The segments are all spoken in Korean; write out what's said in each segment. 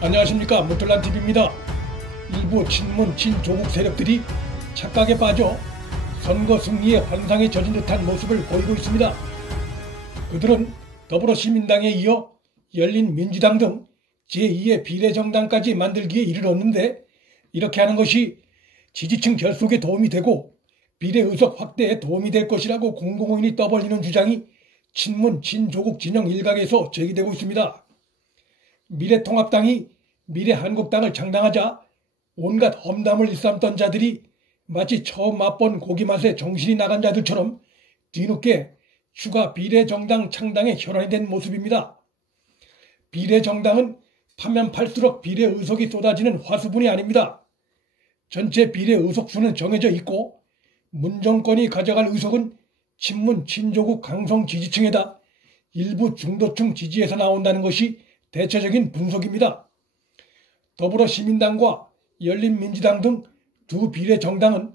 안녕하십니까, 무틀란TV입니다. 일부 친문 친조국 세력들이 착각에 빠져 선거 승리의 환상에 젖은 듯한 모습을 보이고 있습니다. 그들은 더불어시민당에 이어 열린민주당 등 제2의 비례정당까지 만들기에 이르렀는데, 이렇게 하는 것이 지지층 결속에 도움이 되고 비례의석 확대에 도움이 될 것이라고 공공연히 떠벌리는 주장이 친문 친조국 진영 일각에서 제기되고 있습니다. 미래통합당이 미래한국당을 창당하자 온갖 험담을 일삼던 자들이 마치 처음 맛본 고기 맛에 정신이 나간 자들처럼 뒤늦게 추가 비례정당 창당에 혈안이 된 모습입니다. 비례정당은 파면 팔수록 비례의석이 쏟아지는 화수분이 아닙니다. 전체 비례의석수는 정해져 있고 문정권이 가져갈 의석은 친문 친조국 강성 지지층에다 일부 중도층 지지에서 나온다는 것이 대체적인 분석입니다. 더불어시민당과 열린민주당 등 두 비례정당은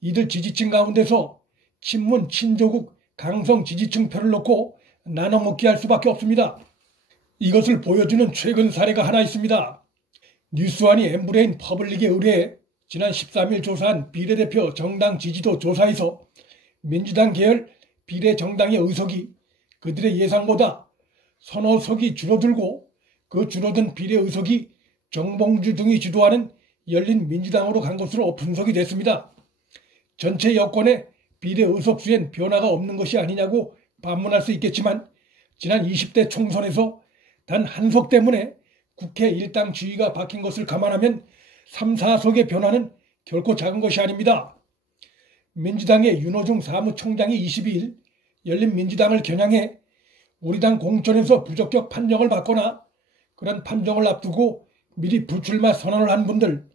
이들 지지층 가운데서 친문 친조국 강성 지지층 표를 놓고 나눠먹기 할 수밖에 없습니다. 이것을 보여주는 최근 사례가 하나 있습니다. 뉴스원이 엠브레인 퍼블릭에 의뢰해 지난 13일 조사한 비례대표 정당 지지도 조사에서 민주당 계열 비례정당의 의석이 그들의 예상보다 서너 석이 줄어들고, 그 줄어든 비례의석이 정봉주 등이 주도하는 열린민주당으로 간 것으로 분석이 됐습니다. 전체 여권의 비례의석수엔 변화가 없는 것이 아니냐고 반문할 수 있겠지만, 지난 20대 총선에서 단 한 석 때문에 국회 일당 지위가 바뀐 것을 감안하면 3, 4석의 변화는 결코 작은 것이 아닙니다. 민주당의 윤호중 사무총장이 22일 열린민주당을 겨냥해 우리 당 공천에서 부적격 판정을 받거나 그런 판정을 앞두고 미리 불출마 선언을 한 분들,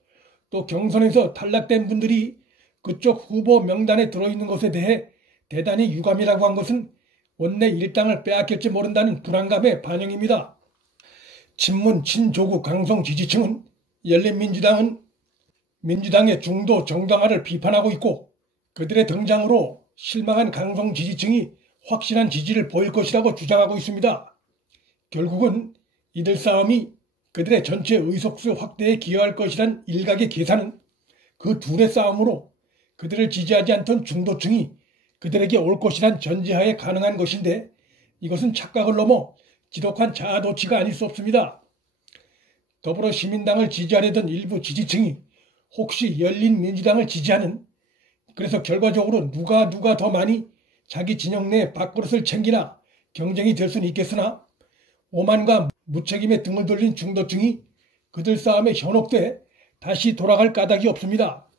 또 경선에서 탈락된 분들이 그쪽 후보 명단에 들어있는 것에 대해 대단히 유감이라고 한 것은 원내 일당을 빼앗길지 모른다는 불안감의 반영입니다. 친문 친조국 강성 지지층은 열린민주당은 민주당의 중도 정당화를 비판하고 있고, 그들의 등장으로 실망한 강성 지지층이 확실한 지지를 보일 것이라고 주장하고 있습니다. 결국은 이들 싸움이 그들의 전체 의석수 확대에 기여할 것이란 일각의 계산은 그 둘의 싸움으로 그들을 지지하지 않던 중도층이 그들에게 올 것이란 전제하에 가능한 것인데, 이것은 착각을 넘어 지독한 자아도취가 아닐 수 없습니다. 더불어시민당을 지지하려던 일부 지지층이 혹시 열린민주당을 지지하는, 그래서 결과적으로 누가 더 많이 자기 진영 내 밥그릇을 챙기나 경쟁이 될 수는 있겠으나, 오만과 무책임에 등을 돌린 중도층이 그들 싸움에 현혹돼 다시 돌아갈 까닭이 없습니다.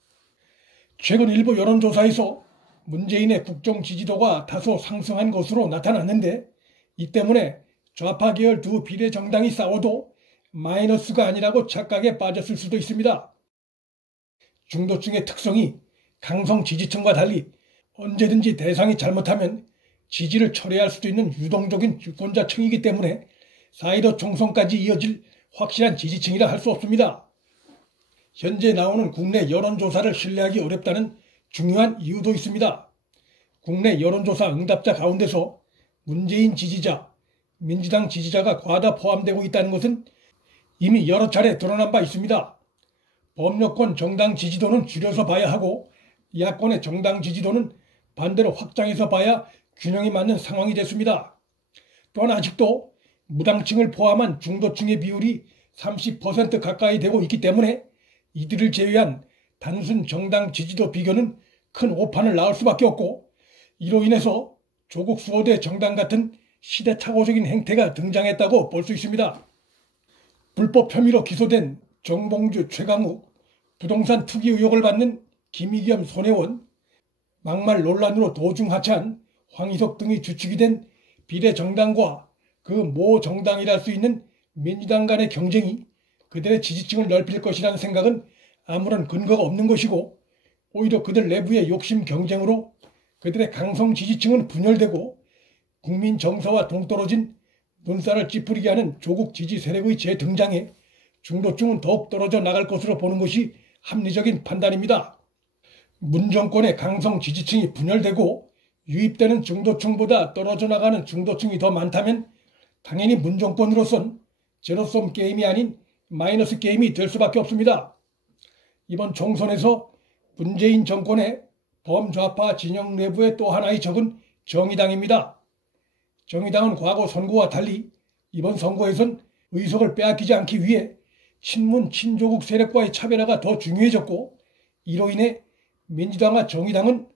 최근 일부 여론조사에서 문재인의 국정 지지도가 다소 상승한 것으로 나타났는데, 이 때문에 좌파 계열 두 비례정당이 싸워도 마이너스가 아니라고 착각에 빠졌을 수도 있습니다. 중도층의 특성이 강성 지지층과 달리 언제든지 대상이 잘못하면 지지를 철회할 수도 있는 유동적인 유권자층이기 때문에 사이다 총선까지 이어질 확실한 지지층이라 할 수 없습니다. 현재 나오는 국내 여론조사를 신뢰하기 어렵다는 중요한 이유도 있습니다. 국내 여론조사 응답자 가운데서 문재인 지지자, 민주당 지지자가 과다 포함되고 있다는 것은 이미 여러 차례 드러난 바 있습니다. 범여권 정당 지지도는 줄여서 봐야 하고, 야권의 정당 지지도는 반대로 확장해서 봐야 균형이 맞는 상황이 됐습니다. 또한 아직도 무당층을 포함한 중도층의 비율이 30% 가까이 되고 있기 때문에 이들을 제외한 단순 정당 지지도 비교는 큰 오판을 낳을 수밖에 없고, 이로 인해서 조국 수호대 정당 같은 시대착오적인 행태가 등장했다고 볼 수 있습니다. 불법 혐의로 기소된 정봉주, 최강욱, 부동산 투기 의혹을 받는 김의겸, 손혜원, 막말 논란으로 도중 하차한 황희석 등이 주축이 된 비례정당과 그 모 정당이라 할 수 있는 민주당 간의 경쟁이 그들의 지지층을 넓힐 것이라는 생각은 아무런 근거가 없는 것이고, 오히려 그들 내부의 욕심 경쟁으로 그들의 강성 지지층은 분열되고 국민 정서와 동떨어진 눈살을 찌푸리게 하는 조국 지지 세력의 재등장에 중도층은 더욱 떨어져 나갈 것으로 보는 것이 합리적인 판단입니다. 문정권의 강성 지지층이 분열되고 유입되는 중도층보다 떨어져 나가는 중도층이 더 많다면 당연히 문정권으로선 제로섬 게임이 아닌 마이너스 게임이 될 수밖에 없습니다. 이번 총선에서 문재인 정권의 범좌파 진영 내부의 또 하나의 적은 정의당입니다. 정의당은 과거 선거와 달리 이번 선거에선 의석을 빼앗기지 않기 위해 친문 친조국 세력과의 차별화가 더 중요해졌고, 이로 인해 민주당과 정의당은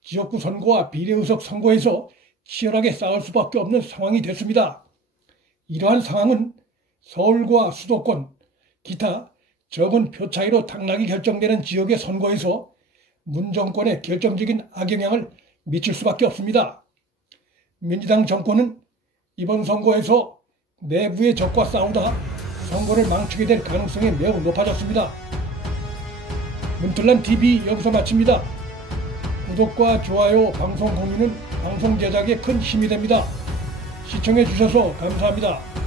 지역구 선거와 비례의석 선거에서 치열하게 싸울 수밖에 없는 상황이 됐습니다. 이러한 상황은 서울과 수도권, 기타 적은 표 차이로 당락이 결정되는 지역의 선거에서 문 정권에 결정적인 악영향을 미칠 수밖에 없습니다. 민주당 정권은 이번 선거에서 내부의 적과 싸우다 선거를 망치게 될 가능성이 매우 높아졌습니다. 문틀란TV 여기서 마칩니다. 구독과 좋아요, 방송 공유는 방송 제작에 큰 힘이 됩니다. 시청해 주셔서 감사합니다.